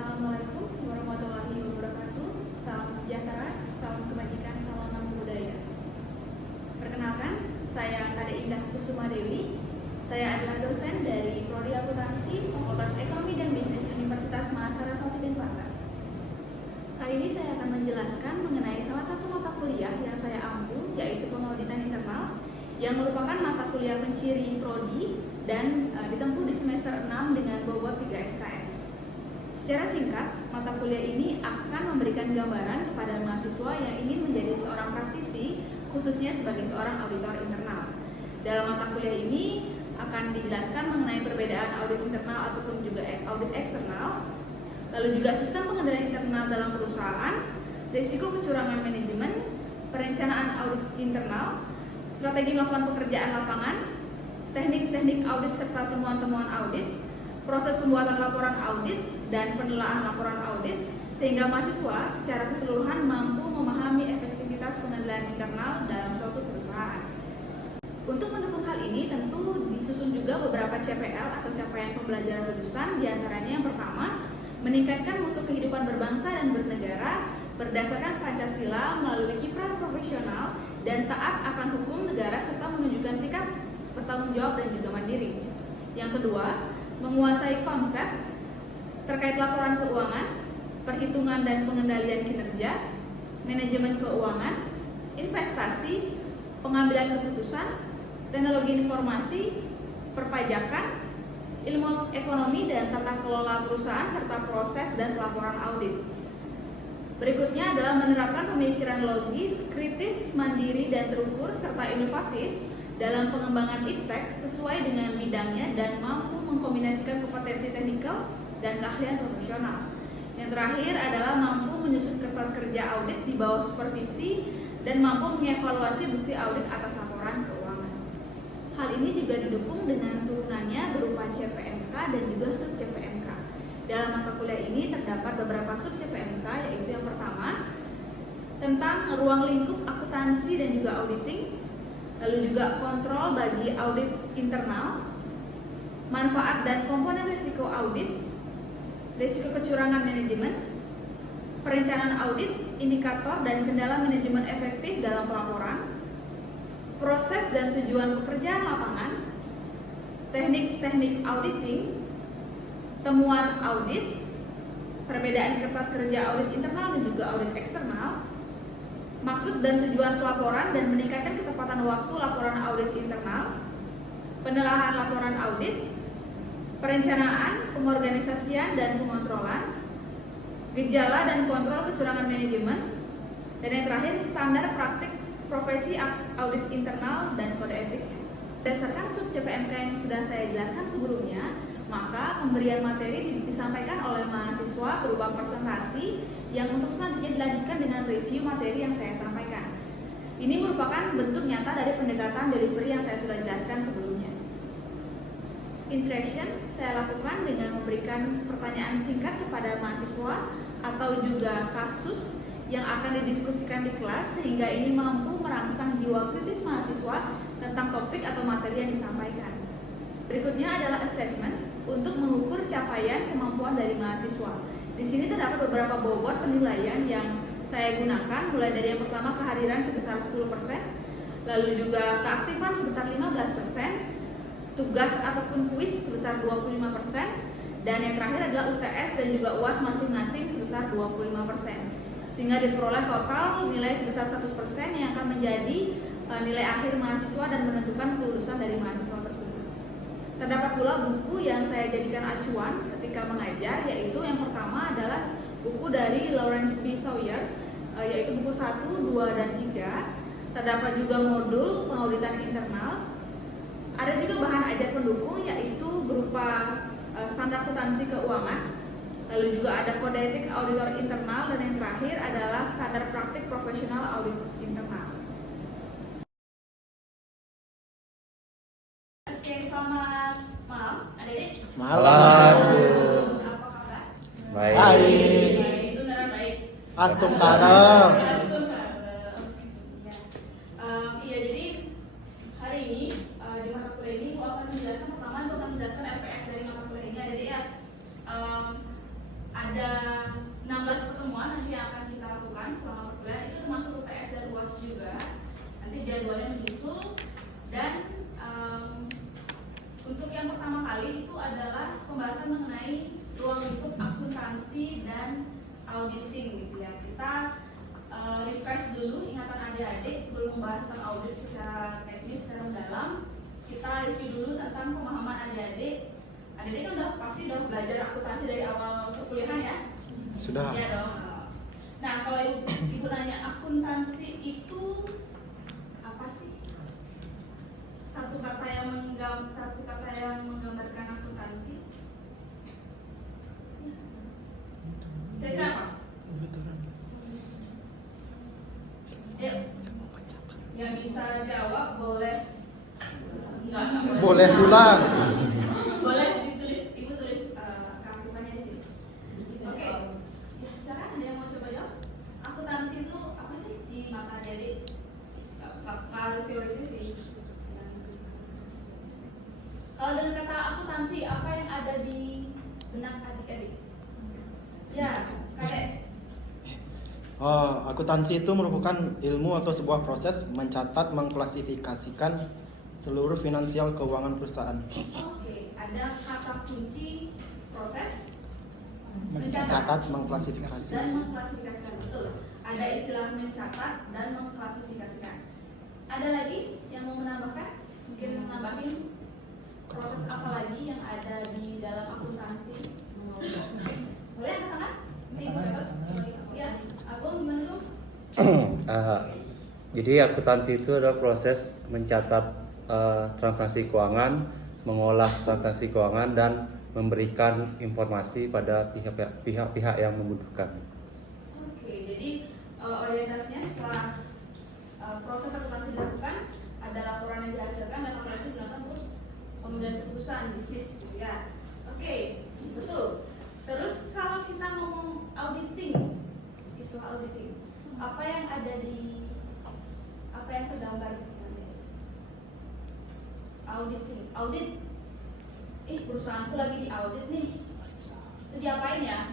Assalamualaikum warahmatullahi wabarakatuh. Salam sejahtera, salam kebajikan, salam nama budaya. Perkenalkan, saya Kade Indah Kusuma Dewi. Saya adalah dosen dari Prodi Akuntansi Fakultas Ekonomi dan Bisnis Universitas Mahasiswa Denpasar. Kali ini saya akan menjelaskan mengenai salah satu mata kuliah yang saya ampu, yaitu pengauditan internal, yang merupakan mata kuliah penciri prodi dan ditempuh di semester 6 dengan bobot 3 SKS. Secara singkat, mata kuliah ini akan memberikan gambaran kepada mahasiswa yang ingin menjadi seorang praktisi, khususnya sebagai seorang auditor internal. Dalam mata kuliah ini akan dijelaskan mengenai perbedaan audit internal ataupun juga audit eksternal, lalu juga sistem pengendalian internal dalam perusahaan, risiko kecurangan manajemen, perencanaan audit internal, strategi melakukan pekerjaan lapangan, teknik-teknik audit serta temuan-temuan audit, proses pembuatan laporan audit, dan penelaahan laporan audit, sehingga mahasiswa secara keseluruhan mampu memahami efektivitas pengendalian internal dalam suatu perusahaan. Untuk mendukung hal ini tentu disusun juga beberapa CPL atau capaian pembelajaran lulusan, diantaranya yang pertama, meningkatkan mutu kehidupan berbangsa dan bernegara berdasarkan Pancasila melalui kiprah profesional dan taat akan hukum negara serta menunjukkan sikap bertanggung jawab dan juga mandiri. Yang kedua, menguasai konsep terkait laporan keuangan, perhitungan dan pengendalian kinerja, manajemen keuangan, investasi, pengambilan keputusan, teknologi informasi, perpajakan, ilmu ekonomi dan tata kelola perusahaan serta proses dan pelaporan audit. Berikutnya adalah menerapkan pemikiran logis, kritis, mandiri dan terukur serta inovatif dalam pengembangan iptek sesuai dengan bidangnya dan mampu mengkombinasikan kompetensi teknikal dan keahlian profesional. Yang terakhir adalah mampu menyusun kertas kerja audit di bawah supervisi dan mampu mengevaluasi bukti audit atas laporan keuangan. Hal ini juga didukung dengan turunannya berupa CPMK dan juga sub CPMK. Dalam mata kuliah ini terdapat beberapa sub CPMK, yaitu yang pertama tentang ruang lingkup akuntansi dan juga auditing, lalu juga kontrol bagi audit internal, manfaat dan komponen risiko audit, risiko kecurangan manajemen, perencanaan audit, indikator dan kendala manajemen efektif dalam pelaporan, proses dan tujuan pekerjaan lapangan, teknik-teknik auditing, temuan audit, perbedaan kertas kerja audit internal dan juga audit eksternal, maksud dan tujuan pelaporan dan meningkatkan ketepatan waktu laporan audit internal, penelaahan laporan audit, perencanaan, pengorganisasian dan pengontrolan, gejala dan kontrol kecurangan manajemen, dan yang terakhir standar praktik profesi audit internal dan kode etiknya. Berdasarkan sub CPMK yang sudah saya jelaskan sebelumnya, maka pemberian materi disampaikan oleh mahasiswa berupa presentasi yang untuk selanjutnya dilanjutkan dengan review materi yang saya sampaikan. Ini merupakan bentuk nyata dari pendekatan delivery yang saya sudah jelaskan sebelumnya. Interaction saya lakukan dengan memberikan pertanyaan singkat kepada mahasiswa atau juga kasus yang akan didiskusikan di kelas, sehingga ini mampu merangsang jiwa kritis mahasiswa tentang topik atau materi yang disampaikan. Berikutnya adalah assessment untuk mengukur capaian kemampuan dari mahasiswa. Di sini terdapat beberapa bobot penilaian yang saya gunakan, mulai dari yang pertama kehadiran sebesar 10%, lalu juga keaktifan sebesar 15%, tugas ataupun kuis sebesar 25%, dan yang terakhir adalah UTS dan juga UAS masing-masing sebesar 25%. Sehingga diperoleh total nilai sebesar 100% yang akan menjadi nilai akhir mahasiswa dan menentukan kelulusan dari mahasiswa tersebut. Terdapat pula buku yang saya jadikan acuan ketika mengajar, yaitu yang pertama adalah buku dari Lawrence B. Sawyer, yaitu buku 1, 2, dan 3. Terdapat juga modul pengauditan internal. Ada juga bahan ajar pendukung, yaitu berupa standar akuntansi keuangan, lalu juga ada kode etik auditor internal, dan yang terakhir adalah standar praktik profesional audit internal. Oke, selamat malam, adik-adik. Malam. Apa kabar? Baik. Baik, itu benar baik. Astumkarem. Iya, jadi hari ini di mata kuliah ini aku akan menjelaskan, pertama aku akan menjelaskan LPS dari mata kuliah ini. Jadi ya ada ada 16 pertemuan nanti yang akan kita lakukan selama perkuliahan, itu termasuk UTS dan UAS juga. Nanti jadwalnya menyusul. Dan untuk yang pertama kali itu adalah pembahasan mengenai ruang lingkup akuntansi dan auditing gitu ya. Kita refresh dulu ingatan adik-adik sebelum membahas tentang audit secara teknis, secara mendalam. Kita review dulu tentang pemahaman adik-adik. Adik-adik kan pasti udah belajar akuntansi dari awal perkuliahan ya? Sudah. Ya dong. Nah, kalau ibu nanya akuntansi itu apa sih? Satu kata yang menggambarkan akuntansi. Kira-kira apa? Yuk. Yang bisa jawab boleh. Enggak boleh. Boleh pulang. Boleh ditulis, ibu tulis keaktifan di sini. Oke. Ya, silakan ada yang mau coba jawab. Akuntansi itu apa sih di mata adik? Nggak harus teoritis sih. Kalau dengan kata akuntansi, apa yang ada di benak adik-adik? Ya, Kadek. Akuntansi itu merupakan ilmu atau sebuah proses mencatat, mengklasifikasikan seluruh finansial keuangan perusahaan. Oke, ada kata kunci proses Mencatat, mengklasifikasi. dan mengklasifikasikan, betul. Ada istilah mencatat dan mengklasifikasikan. Ada lagi yang mau menambahkan? Mungkin menambahin proses apa lagi yang ada di dalam akuntansi? Boleh angkat tangan? Ya, aku gimana dulu? Jadi akuntansi itu adalah proses mencatat transaksi keuangan, mengolah transaksi keuangan, dan memberikan informasi pada pihak-pihak yang membutuhkan. Oke, jadi orientasinya setelah proses akuntansi dilakukan, ada laporan yang dihasilkan dan laporan itu digunakan untuk pengambilan keputusan bisnis, gitu ya. Oke, betul. Terus kalau kita ngomong auditing, istilah auditing, apa yang tergambar di auditing? Audit, perusahaanku lagi di audit nih. Itu diapain ya?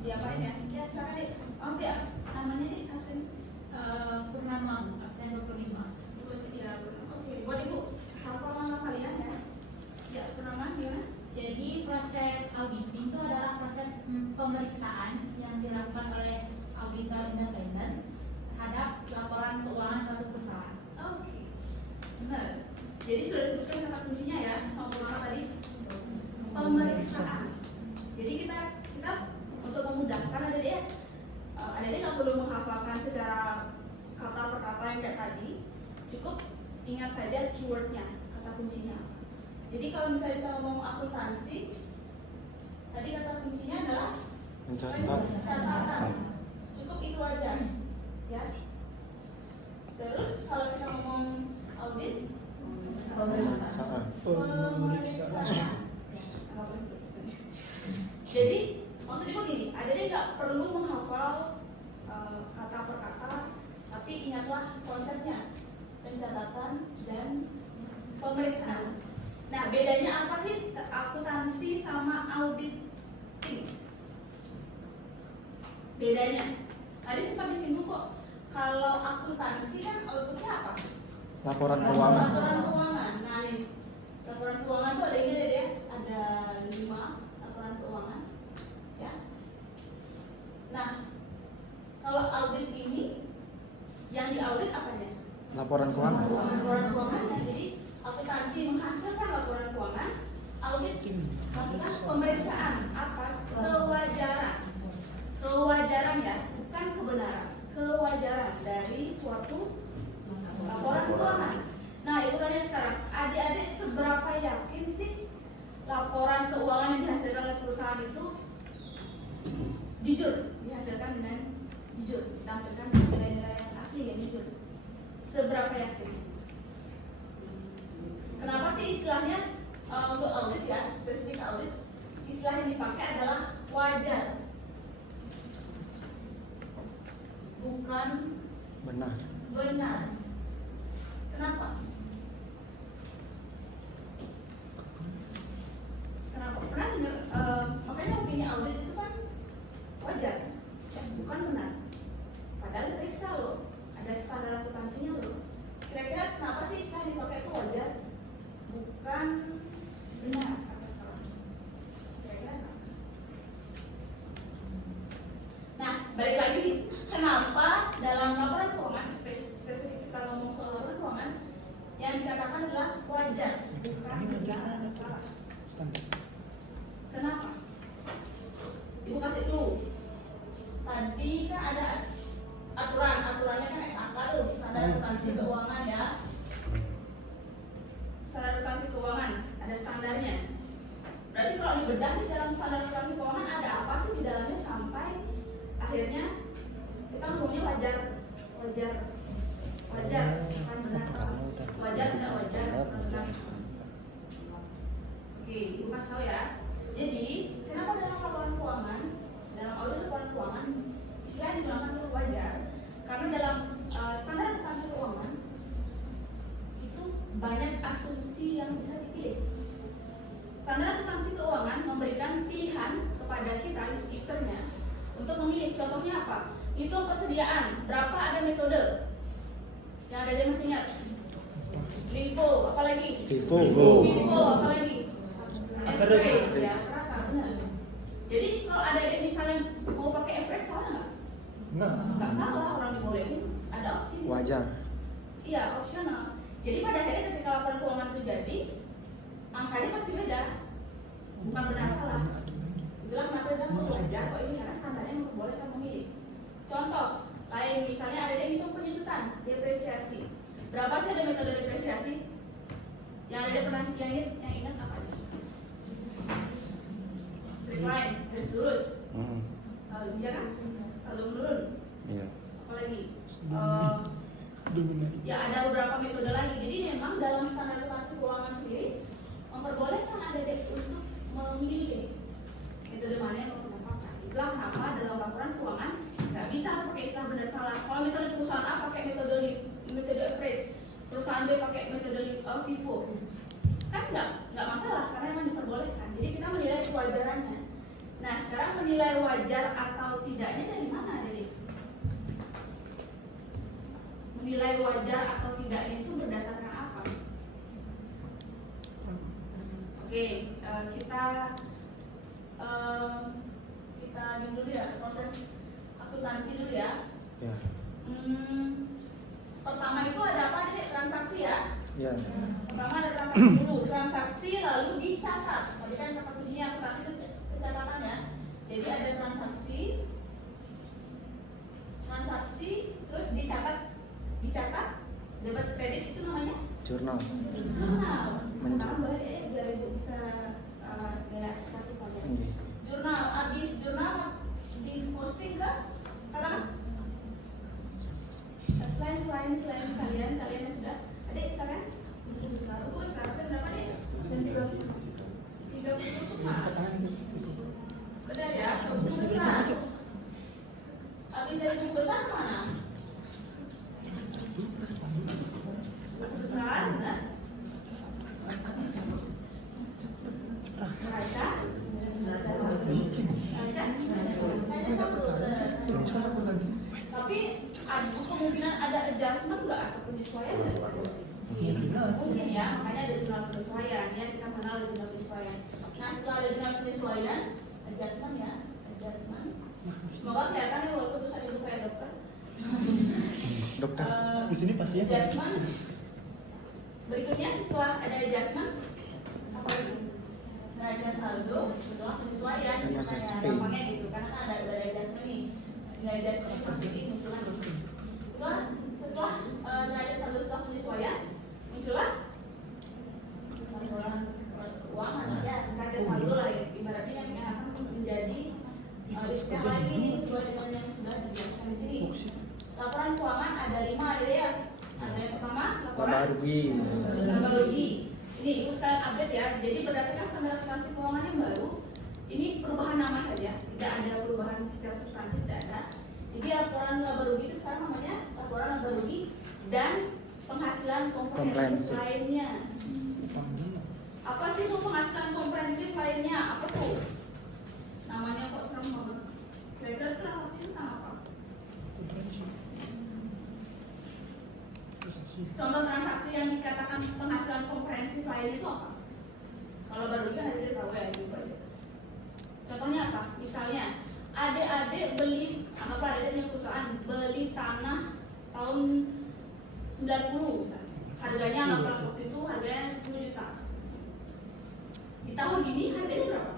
Diapain ya? Ya, silakan deh. Ya, namanya nih absen. Purnama, absen 25. Ya, oke. Buat ibu, hafal nama kalian ya? Ya, Purnama gimana? Jadi proses auditing itu adalah proses pemeriksaan yang dilakukan oleh auditor independen terhadap laporan keuangan suatu perusahaan. Oke, benar. Jadi sudah disebutkan kata kuncinya ya, sama Purnama tadi, pemeriksaan. Jadi kita untuk memudahkan adik-adik nggak perlu menghafalkan secara kata per kata yang kayak tadi, cukup ingat saja keywordnya, kata kuncinya. Jadi kalau misalnya kita ngomong akuntansi, tadi kata kuncinya adalah catatan. Cukup itu aja, ya. Terus kalau kita ngomong audit, pemeriksaan. Jadi maksudnya begini, adik-adik nggak perlu menghafal kata per kata, tapi ingatlah konsepnya, pencatatan dan pemeriksaan. Nah, bedanya apa sih akuntansi sama auditing? Bedanya, tadi sempat disinggung kok. Kalau akuntansi kan outputnya apa? Laporan keuangan. Laporan keuangan. Nah, nih, laporan keuangan itu ada ini ya, ada 5 laporan keuangan, ya. Nah, kalau audit ini, yang diaudit apanya? Laporan keuangan. Laporan keuangan, ya. Jadi akuntansi menghasilkan laporan keuangan, audit melakukan pemeriksaan atas kewajaran ya, bukan kebenaran, kewajaran dari suatu laporan keuangan. Nah, itu tanya sekarang, adik-adik seberapa yakin sih laporan keuangan yang dihasilkan oleh perusahaan itu jujur, dihasilkan dengan jujur, ditampilkan nilai-nilai yang asli yang jujur? Seberapa yakin? Kenapa sih istilahnya untuk audit ya, spesifik audit, istilah yang dipakai adalah wajar, bukan Benar. benar. Kenapa? Kenapa? Pernah dengar? Makanya opini audit itu kan Benar atau salah? Kira-kira apa? Nah, balik lagi, kenapa dalam laporan keuangan, spesifik kita ngomong soal laporan keuangan, yang dikatakan adalah wajar, bukan benar atau salah. Kenapa? Ibu kasih clue. Tadi kan ada aturannya kan SAK tuh, standar akuntansi keuangan ya. Standar akuntansi keuangan ada standarnya. Berarti kalau dibedah di dalam standar akuntansi keuangan ada apa sih di dalamnya sampai akhirnya kita ngomongnya wajar, bukan benar salah. Wajar tidak wajar, bukan benar salah. Oke, ibu kasih tahu ya. Jadi kenapa dalam laporan keuangan, dalam audit laporan keuangan istilah yang digunakan itu wajar? Karena dalam standar akuntansi keuangan itu banyak asumsi yang bisa dipilih. Standar akuntansi keuangan memberikan pilihan kepada kita usernya untuk memilih. Contohnya apa? Hitung persediaan, berapa ada metode yang ada masih ingat? LIFO, apalagi? FIFO. Apalagi? Average, ya, rata, benar. Jadi kalau ada yang misalnya mau pakai average salah nggak? Nggak salah, orang dibolehin, ada opsi. Wajar. Iya, opsional. Jadi pada akhirnya ketika laporan keuangan itu jadi, angkanya pasti beda, bukan benar salah. Itulah kenapa dia bilang wajar kok ini karena standarnya membolehkan memilih. Contoh lain misalnya ada yang hitung penyusutan, depresiasi. Berapa sih ada metode depresiasi? Yang ada pernah yang ingat apa? Straight line, garis lurus. Selalu iya kan? Selalu menurun. Iya. Apalagi? Ya ada beberapa metode lagi. Jadi memang dalam standar akuntansi keuangan sendiri memperbolehkan ada untuk memilih metode mana yang mau dapatkan. Itulah kenapa dalam laporan keuangan nggak bisa pakai istilah benar salah. Kalau misalnya perusahaan A pakai metode average, perusahaan B pakai metode FIFO, kan nggak masalah karena memang diperbolehkan. Jadi kita menilai kewajarannya. Nah sekarang menilai wajar atau tidaknya dari mana, Dede? Menilai wajar atau tidaknya itu berdasarkan apa? Oke, kita dulu ya proses akuntansi dulu ya. Ya. Pertama itu ada apa nih? Transaksi ya. Ya. Pertama ada transaksi dulu, transaksi lalu dicatat. Tadi kan kata kuncinya akuntansi itu pencatatan ya. Jadi ada transaksi, terus dicatat, debit kredit itu namanya Jurnal. jurnal. Sekarang boleh biar ibu bisa lihat satu kali. Jurnal, habis jurnal di posting ke katakan selain kalian yang sudah adik sekarang sekarang berapa deh? 30 suka. Benar ya, buku besar. Habis dari buku besar mana? Buku besar, benar? Baca. Tapi kemungkinan ada adjustment nggak atau penyesuaian nggak? Mungkin ya, makanya ada jurnal penyesuaian ya, kita kenal ada jurnal penyesuaian. Nah setelah ada jurnal penyesuaian, adjustment ya, adjustment. Semoga kelihatan ya walaupun tulisan ibu kayak dokter. Dokter. Di sini pasien. Adjustment. Berikutnya setelah ada adjustment, apa itu? Neraca saldo, setelah penyesuaian, gampangnya gitu, karena kan ada adjustment nih. Nggak adjustment itu pasti munculan. Setelah neraca saldo setelah penyesuaian, muncullah laporan keuangan ya, neraca saldo lah ya, ibaratnya yang akan menjadi dicek lagi nih sesuai dengan yang sudah dijelaskan di sini. Laporan keuangan ada 5 ya. Ada yang pertama laporan laba rugi. Ini ibu sekalian update ya. Jadi berdasarkan standar akuntansi keuangan yang baru, ini perubahan nama saja, tidak ada perubahan secara substansi, tidak ada. Jadi laporan laba rugi itu sekarang namanya laporan laba rugi dan penghasilan komprehensif lainnya. Apa sih itu penghasilan komprehensif lainnya? Apa tuh? Namanya kok serem banget. Kira-kira transaksi itu tentang apa? Contoh transaksi yang dikatakan penghasilan komprehensif lain itu apa? Kalau baru kan adik tahu ya gitu aja. Contohnya apa? Misalnya adik-adik beli, anggaplah adik punya perusahaan beli tanah tahun 90 misalnya. Harganya anggaplah waktu itu harganya 10 juta. Di tahun ini harganya berapa?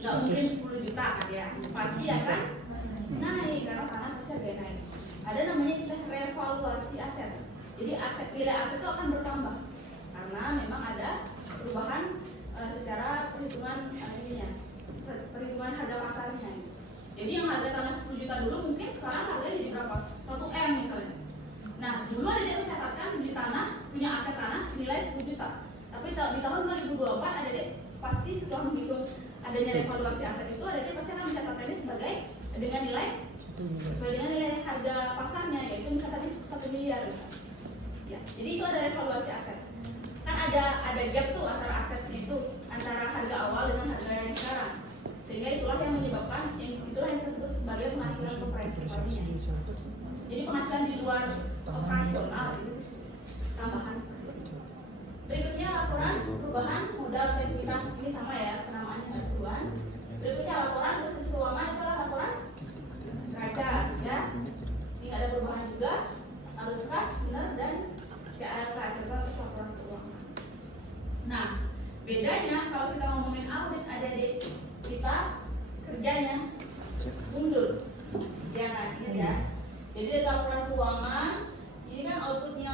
Nggak mungkin 10 juta kan ya, pasti ya kan naik karena tanah pasti harganya naik. Ada namanya istilah revaluasi aset. Jadi nilai aset itu akan bertambah karena memang ada perubahan secara perhitungan perhitungan harga pasarnya. Jadi yang harga tanah 10 juta dulu mungkin sekarang harganya jadi berapa? 1 M misalnya. Nah, dulu ada dia mencatatkan di tanah punya aset tanah senilai 10 juta. Tapi di tahun 2024 ada dia pasti setelah menghitung adanya revaluasi aset itu ada dia pasti akan mencatatkannya sebagai dengan nilai sesuai dengan nilai harga pasarnya, yaitu mencatatnya 1 miliar. Ya, jadi itu ada revaluasi aset. Kan ada gap tuh antara asetnya itu, antara harga awal dengan harga yang sekarang. Sehingga itulah yang menyebabkan itulah yang disebut sebagai penghasilan operasionalnya. Jadi penghasilan di luar operasional itu tambahan. Berikutnya laporan perubahan modal likuiditas, ini sama ya penamaannya nggak perubahan. Berikutnya laporan posisi keuangan, itu laporan neraca ya. Ini nggak ada perubahan juga, arus kas benar dan CARK terus laporan keuangan. Nah, bedanya kalau kita ngomongin audit adik-adik, kita kerjanya mundur, ya kan? Ya. Jadi dari laporan keuangan ini kan outputnya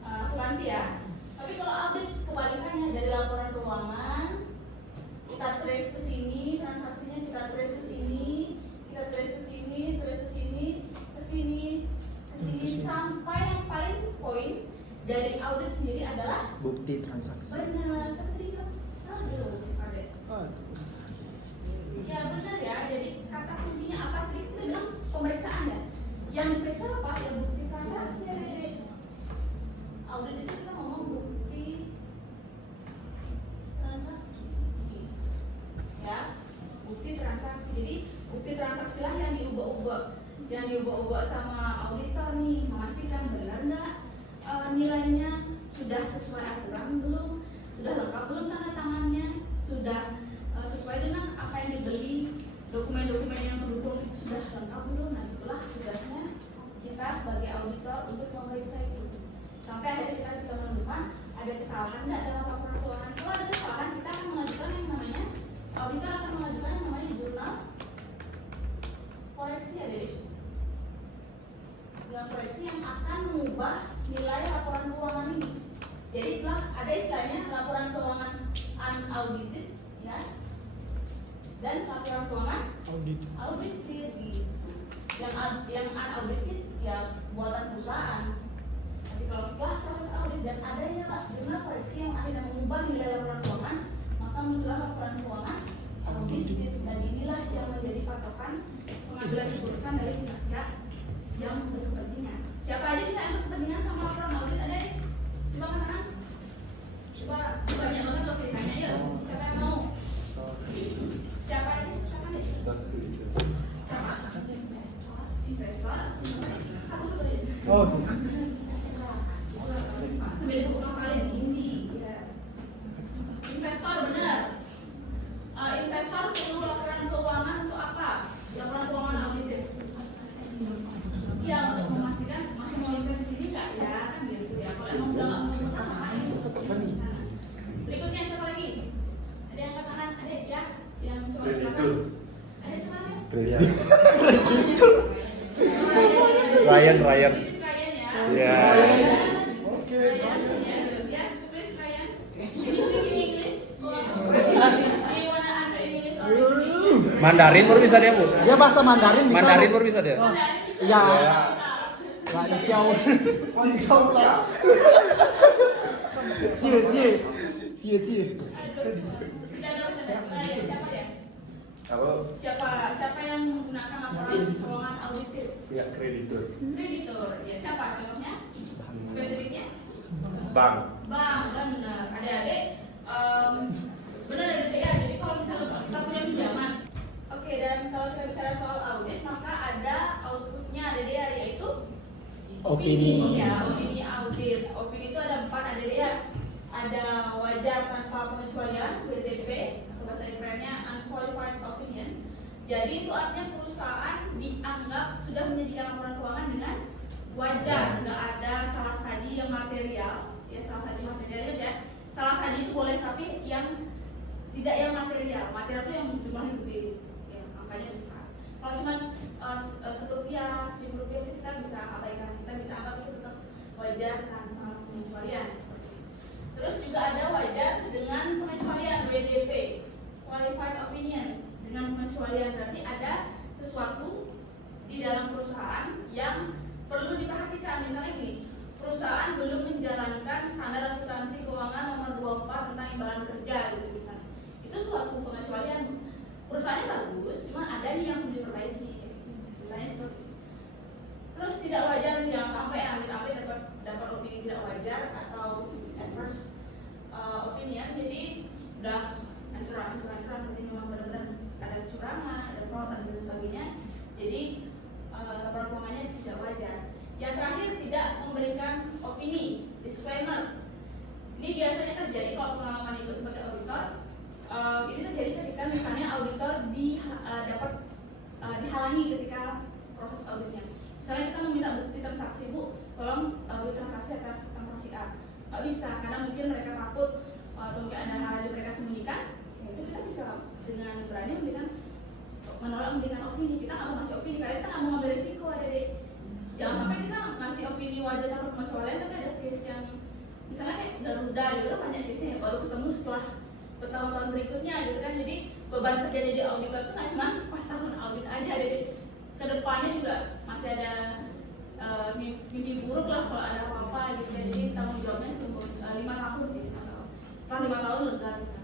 akuntansi ya. Tapi kalau audit kebalikannya, dari laporan keuangan kita trace ke sini, transaksinya kita trace ke sini, kita trace ke sini, trace ke sini, ke sini, ke sini sampai yang paling poin dari audit sendiri adalah Bukti transaksi. benar seperti itu. Ya benar ya. Jadi kata kuncinya apa sih? Kita bilang pemeriksaan ya. Yang diperiksa apa? Ya bukti transaksi ya. Audit itu kita ngomong bukti transaksi. Ya, bukti transaksi. Jadi bukti transaksi lah yang diubah-ubah sama auditor nih, memastikan benar nggak nilainya sudah sesuai aturan belum, sudah lengkap belum tanda tangannya, sudah sesuai dengan apa yang dibeli, dokumen-dokumen yang mendukung itu sudah lengkap belum. Nah itulah tugasnya kita sebagai auditor untuk memeriksa itu sampai akhirnya kita bisa menemukan ada kesalahan nggak dalam laporan keuangan. Kalau ada kesalahan, kita akan mengajukan yang namanya auditor akan mengajukan yang namanya jurnal koreksi ya deh. Jurnal koreksi yang akan mengubah nilai laporan keuangan ini. Jadi telah ada istilahnya laporan keuangan unaudited ya, dan laporan keuangan audited. Yang unaudited ya buatan perusahaan. Tapi kalau setelah proses audit dan adanya jurnal koreksi yang akhirnya mengubah nilai laporan keuangan, maka muncullah laporan keuangan audited, dan inilah yang menjadi patokan pengambilan keputusan dari pihak yang berkepentingan. Siapa aja kita yang berkepentingan sama laporan audit ada nih? Coba ke sana. Coba banyak banget loh ceritanya ya. Siapa yang mau? Siapa aja? Siapa nih? Siapa? Investor. Aku tuh ya. Oh. Sebenarnya bukan kali ini. Investor benar. Investor perlu laporan keuangan untuk apa? Laporan keuangan audited. Ya untuk memastikan masih mau investasi sini nggak ya kan gitu ya. Kalau emang udah nggak mau ngapain? Berikutnya siapa lagi? Ada yang angkat tangan? Ada ya? Yang coba Kreditur. Ada siapa lagi? Kreditur. Ryan. This is Ryan ya. Ya. Oke. Yes, please Ryan. Can you speak in English? Do you wanna answer in English or in English? Mandarin baru bisa dia, Bu. Dia bahasa Mandarin bisa. Mandarin baru bisa dia. Ya. Lanjau. Lanjau lah. Sia. Siapa yang menggunakan laporan keuangan audited? Ya, kreditur. Kreditur. Ya siapa contohnya? Spesifiknya? Bank. Bang, benar. Adik-adik, benar adik ya. Jadi kalau misalnya kita punya pinjaman, oke, dan kalau kita bicara soal audit, maka ada outputnya ada dia, yaitu Opini. Ya, opini audit. Opini itu ada 4 ada dia. ada wajar tanpa pengecualian (WTP) atau bahasa kerennya unqualified opinion. Jadi itu artinya perusahaan dianggap sudah menyajikan laporan keuangan dengan wajar, nggak ada salah saji yang material. Ya, salah saji material ya. Salah saji itu boleh, tapi yang tidak yang material. Material itu yang jumlahnya gede, ya, angkanya besar. Kalau cuma Rp1, Rp1.000 itu kita bisa abaikan, kita bisa anggap itu tetap wajar tanpa pengecualian. Terus juga ada wajar dengan pengecualian (WDP) (Qualified Opinion). Dengan pengecualian berarti ada sesuatu di dalam perusahaan yang perlu diperhatikan. Misalnya gini, perusahaan belum menjalankan standar akuntansi keuangan nomor 24 tentang imbalan kerja gitu misalnya. Itu suatu pengecualian. Perusahaannya bagus, cuma ada nih yang perlu diperbaiki. Misalnya seperti itu. Terus tidak wajar, jangan sampai amit-amit dapat opini tidak wajar atau adverse opinion. Jadi udah ancuran berarti memang benar-benar ada kecurangan, ada fraud dan sebagainya. Jadi laporan keuangannya tidak wajar. Yang terakhir, tidak memberikan opini, disclaimer. Ini biasanya terjadi kalau pengalaman Ibu sebagai auditor. Ini terjadi ketika misalnya auditor dapat dihalangi ketika proses auditnya. Misalnya kita meminta bukti transaksi, Bu, tolong bukti transaksi atas transaksi A. Nggak bisa, karena mungkin mereka takut atau mungkin ada hal yang mereka sembunyikan. Ya itu kita bisa dengan berani menolak memberikan opini. Kita nggak mau ngasih opini karena kita nggak mau ngambil risiko, adik-adik. Jangan sampai kita ngasih opini wajar tanpa pengecualian, tapi ada case yang misalnya kayak Garuda gitu, banyak case yang baru ketemu setelah bertahun-tahun berikutnya gitu kan. Jadi beban kerja jadi auditor itu nggak cuma pas tahun audit aja, adik-adik. Kedepannya juga masih ada mimpi buruk lah kalau ada apa-apa gitu. Jadi tanggung jawabnya 5 tahun sih, 5 tahun. Setelah 5 tahun lega kita.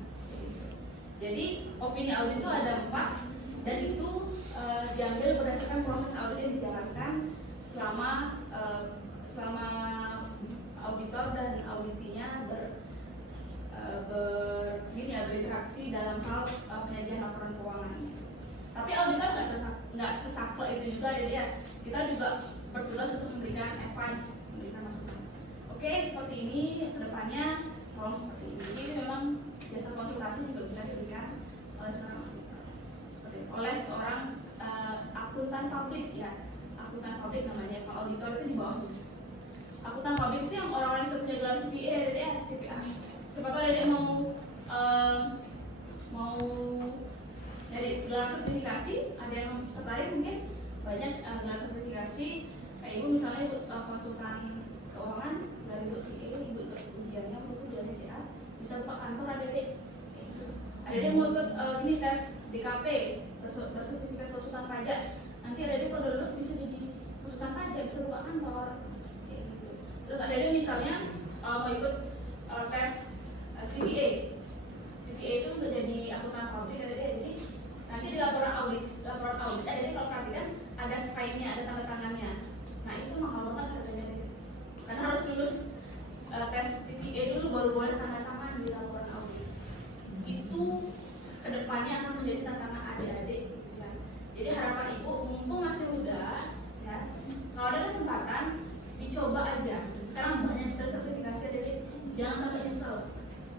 Jadi opini audit itu ada 4 dan itu diambil berdasarkan proses audit yang dijalankan selama auditor dan auditinya berinteraksi dalam hal penyajian laporan keuangan. Tapi auditor nggak sesaklek itu juga, ya. Kita juga bertugas untuk memberikan advice, memberikan masukan. Oke, seperti ini kedepannya tolong seperti ini. Jadi memang jasa konsultasi juga bisa diberikan oleh seorang auditor, oleh seorang akuntan publik, ya. Akuntan publik namanya. Kalau auditor itu di bawah. Akuntan publik itu yang orang-orang yang sudah punya gelar CPA. Siapa tahu ada mau dari gelar sertifikasi, ada yang tertarik mungkin banyak gelar sertifikasi. Kayak Ibu misalnya Ibu konsultan keuangan dari Ibu CA, Ibu ikut ujiannya, Ibu dari CA, bisa buka kantor adik-adik. Ada yang mau ikut ini tes DKP, bersertifikat konsultan pajak. Nanti adik-adik kalau lulus bisa jadi konsultan pajak, bisa buka kantor. Gitu. Terus ada yang misalnya mau ikut tes CPA itu untuk jadi akuntan publik, adik-adik. Jadi nanti di laporan audit adik-adik kalau perhatikan ada slide-nya, ada tanda tangannya. Nah itu mahal banget harganya, adik-adik. Karena harus lulus tes CPA dulu baru boleh tanda tangan di laporan audit. Itu kedepannya akan menjadi tantangan adik-adik, ya. Jadi harapan Ibu, mumpung masih muda, ya, kalau ada kesempatan dicoba aja. Sekarang banyak sertifikasi, adik-adik. Jangan sampai nyesel.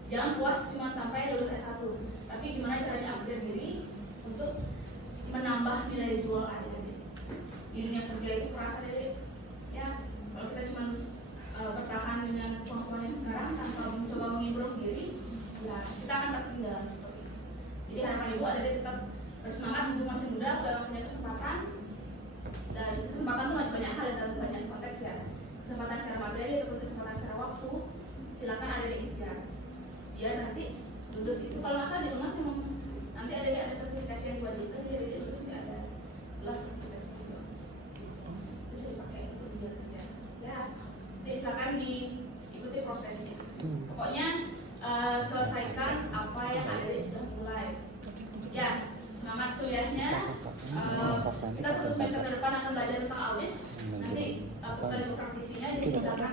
Jangan puas cuma sampai lulus S1, tapi gimana caranya upgrade diri untuk menambah nilai jual adik-adik. Di dunia kerja itu keras, adik-adik. Ya, kalau kita cuma bertahan dengan kemampuan yang sekarang tanpa mencoba mengimprove diri, ya kita akan tertinggal seperti itu. Jadi harapan Ibu adik-adik tetap bersemangat, mumpung masih muda, sudah punya kesempatan. Dan kesempatan itu banyak hal dalam banyak konteks, ya. Kesempatan secara materi ataupun kesempatan secara waktu, silakan adik-adik kejar. Ya nanti lulus itu kalau nggak salah di rumah memang nanti ada sertifikasi yang buat juga, jadi adik lulus nggak ada gelar sertifikasi juga. Terus dipakai untuk dia kerja. Ya, jadi silakan diikuti prosesnya. Pokoknya selesaikan apa yang adik sudah mulai. Ya, semangat kuliahnya. Kita 1 semester ke depan akan belajar tentang audit. Nanti bukan praktisinya, jadi silakan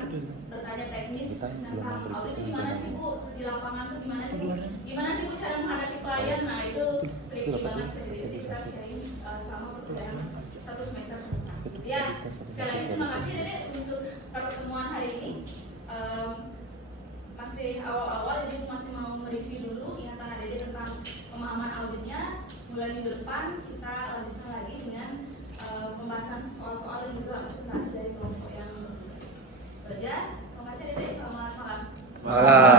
bertanya teknis tentang audit itu gimana sih Bu, di lapangan tuh gimana sih Bu, gimana sih Bu cara menghadapi klien. Nah itu tricky banget sih, jadi kita sharing selama perkuliahan 1 semester ke depan. Ya, sekali lagi terima kasih Dedek untuk pertemuan hari ini. Masih masih awal-awal, jadi aku masih mau mereview dulu ingatan adik tentang pemahaman auditnya. Mulai minggu depan kita lanjutkan lagi dengan pembahasan soal-soal dan juga presentasi dari kelompok yang bertugas. Terima kasih adik, selamat malam. Malam.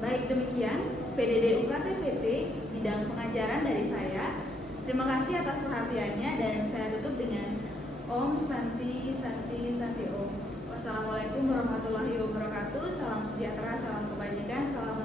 Baik, demikian PDD UKT PT bidang pengajaran dari saya. Terima kasih atas perhatiannya dan saya tutup dengan Om Santi Santi Santi Om. Wassalamualaikum warahmatullahi wabarakatuh. Salam sejahtera, salam kebajikan, salam